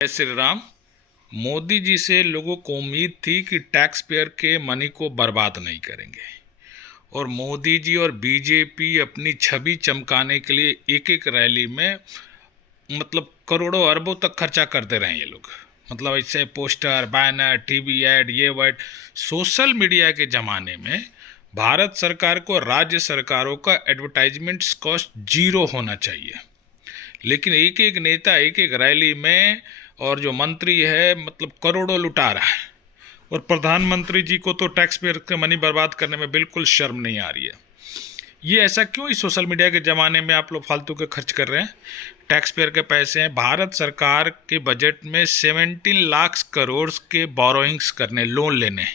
जय श्री राम। मोदी जी से लोगों को उम्मीद थी कि टैक्स पेयर के मनी को बर्बाद नहीं करेंगे और मोदी जी और बीजेपी अपनी छवि चमकाने के लिए एक एक रैली में मतलब करोड़ों अरबों तक खर्चा करते रहे ये लोग। मतलब ऐसे पोस्टर, बैनर, टीवी ऐड, ये वर्ड। सोशल मीडिया के ज़माने में भारत सरकार को राज्य सरकारों का एडवर्टाइजमेंट कॉस्ट जीरो होना चाहिए, लेकिन एक एक नेता एक एक रैली में और जो मंत्री है मतलब करोड़ों लुटा रहा है। और प्रधानमंत्री जी को तो टैक्स पेयर के मनी बर्बाद करने में बिल्कुल शर्म नहीं आ रही है। ये ऐसा क्यों इस सोशल मीडिया के ज़माने में आप लोग फालतू के खर्च कर रहे हैं? टैक्स पेयर के पैसे हैं। भारत सरकार के बजट में 17 लाख करोड़ के बोरोइंग्स करने, लोन लेने।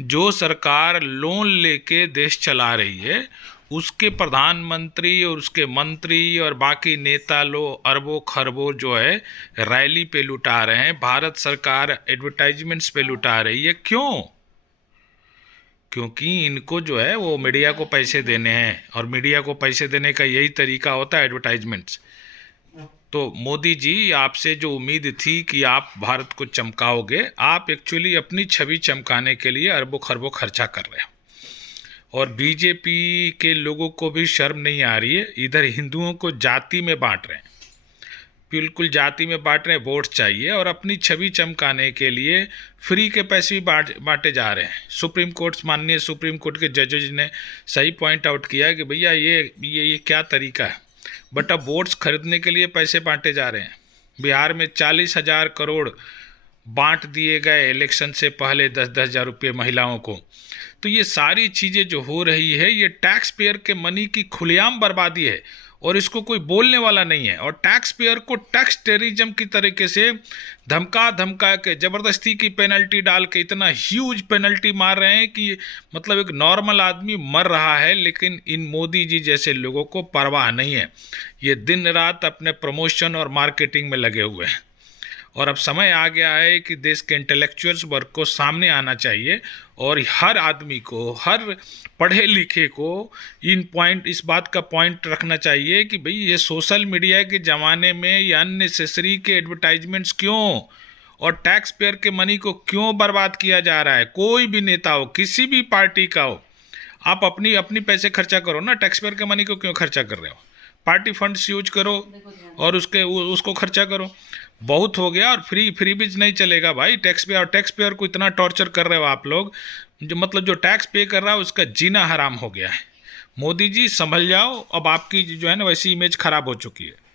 जो सरकार लोन लेके देश चला रही है उसके प्रधानमंत्री और उसके मंत्री और बाकी नेता लोग अरबों खरबों जो है रैली पे लुटा रहे हैं, भारत सरकार एडवर्टाइजमेंट्स पे लुटा रही है। क्यों? क्योंकि इनको जो है वो मीडिया को पैसे देने हैं और मीडिया को पैसे देने का यही तरीका होता है, एडवर्टाइजमेंट्स। तो मोदी जी, आपसे जो उम्मीद थी कि आप भारत को चमकाओगे, आप एक्चुअली अपनी छवि चमकाने के लिए अरबों खरबों खर्चा कर रहे हैं। और बीजेपी के लोगों को भी शर्म नहीं आ रही है, इधर हिंदुओं को जाति में बांट रहे हैं, बिल्कुल जाति में बांट रहे हैं। वोट चाहिए और अपनी छवि चमकाने के लिए फ्री के पैसे भी बांटे जा रहे हैं। माननीय सुप्रीम कोर्ट के जजेज ने सही पॉइंट आउट किया कि भैया ये क्या तरीका है। बट अब वोट्स खरीदने के लिए पैसे बांटे जा रहे हैं। बिहार में 40,000 करोड़ बांट दिए गए इलेक्शन से पहले, 10-10 हज़ार रुपये महिलाओं को। तो ये सारी चीज़ें जो हो रही है ये टैक्स पेयर के मनी की खुलेआम बर्बादी है और इसको कोई बोलने वाला नहीं है। और टैक्स पेयर को टैक्स टेररिज्म की तरीके से धमका धमका के ज़बरदस्ती की पेनल्टी डाल के इतना ह्यूज पेनल्टी मार रहे हैं कि मतलब एक नॉर्मल आदमी मर रहा है, लेकिन इन मोदी जी जैसे लोगों को परवाह नहीं है। ये दिन रात अपने प्रमोशन और मार्केटिंग में लगे हुए हैं। और अब समय आ गया है कि देश के इंटेलेक्चुअल्स वर्ग को सामने आना चाहिए और हर आदमी को, हर पढ़े लिखे को इस बात का पॉइंट रखना चाहिए कि भाई ये सोशल मीडिया के ज़माने में ये अननेसेसरी के एडवर्टाइजमेंट्स क्यों और टैक्स पेयर के मनी को क्यों बर्बाद किया जा रहा है। कोई भी नेता हो, किसी भी पार्टी का हो, आप अपनी पैसे खर्चा करो ना। टैक्स पेयर के मनी को क्यों खर्चा कर रहे हो? पार्टी फंड्स यूज करो और उसको खर्चा करो। बहुत हो गया। और फ्री बीज नहीं चलेगा भाई। टैक्स पेयर को इतना टॉर्चर कर रहे हो आप लोग, जो टैक्स पे कर रहा है उसका जीना हराम हो गया है। मोदी जी संभल जाओ, अब आपकी जो है ना वैसी इमेज खराब हो चुकी है।